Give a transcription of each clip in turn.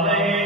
Amen.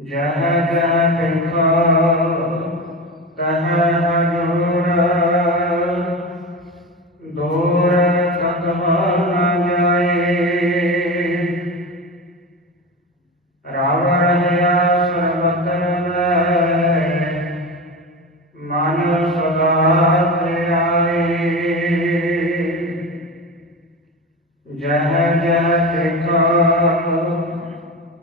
ਜਹ ਜਹ ਕਿੰਖਾ, ਤਹ ਹਜੂਰ ਦੋਰ ਥਕਵਾ ਨ ਜਾਏ। ਰਾਵਣ ਜਿਆ ਸਰਬਤਨ ਮਨ ਸਦਾ ਧਿਆਏ ਜਹ ਜਹ ਕਿੰਖਾ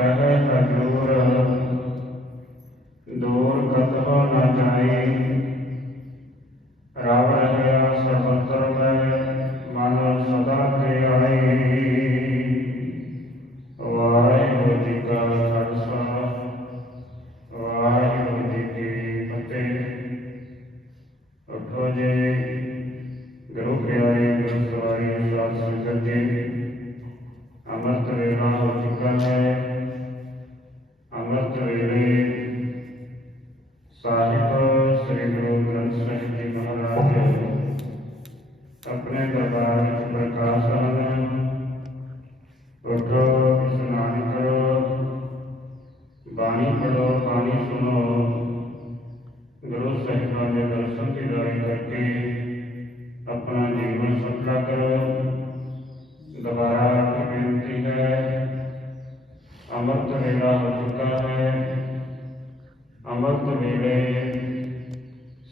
ਪਹਿਲੇ ਕਜੂਰ ਦੂਰ ਕਤਵਾ ਨਾ ਜਾਏ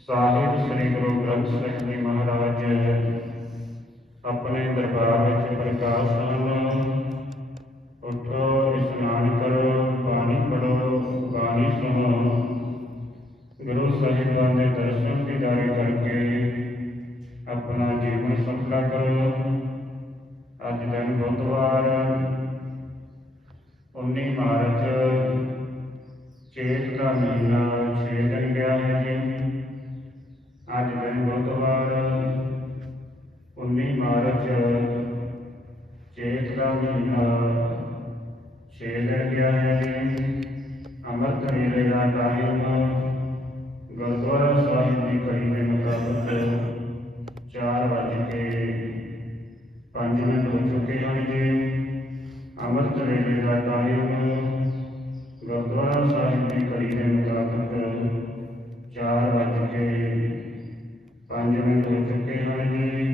ਸਾਹਿਬ ਸ੍ਰੀ ਗੁਰੂ ਗ੍ਰੰਥ ਸਾਹਿਬ ਜੀ ਮਹਾਰਾਜ ਆਪਣੇ ਦਰਬਾਰ ਵਿੱਚ ਪ੍ਰਕਾਸ਼ ਹਨ ਉਠੋ, ਇਸ਼ਨਾਨ ਕਰੋ, ਪਾਣੀ ਪੜੋ ਪਾਣੀ ਸੁਣੋ। ਗੁਰੂ ਸਾਹਿਬਾਨ ਦੇ ਦਰਸ਼ਨ ਦੀਦਾਰੇ ਕਰਕੇ ਆਪਣਾ ਜੀਵਨ ਸਫਲਾ ਕਰੋ। ਅੱਜ ਦਿਨ ਬੁੱਧਵਾਰ 19 ਮਾਰਚ ਚੇਤ ਦਾ ਮਹੀਨਾ 6 ਦਿਨ ਗਿਆ ਹੈ ਜੀ। ਅੱਜ ਦਿਨ ਬੁੱਧਵਾਰ 19 ਮਾਰਚ ਚੇਤ ਦਾ ਮਹੀਨਾ 6 ਦਿਨ ਗਿਆ ਹੈ। ਅੰਮ੍ਰਿਤ ਵੇਲੇ ਦਾ ਟਾਈਮ ਗੁਰਦੁਆਰਾ ਸਾਹਿਬ ਦੀ ਘੜੀ ਦੇ ਮੁਤਾਬਕ ਚਾਰ ਵੱਜ ਕੇ ਪੰਜ ਮਿੰਟ ਹੋ ਚੁੱਕੇ ਹਨ ਜੀ। ਅੰਮ੍ਰਿਤ ਵੇਲੇ ਦਾ ਟਾਈਮ ਗੁਰਦੁਆਰਾ ਸਾਹਿਬ ਦੀ ਘੜੀ ਦੇ ਮੁਤਾਬਕ Benjamin Lincoln Kennedy,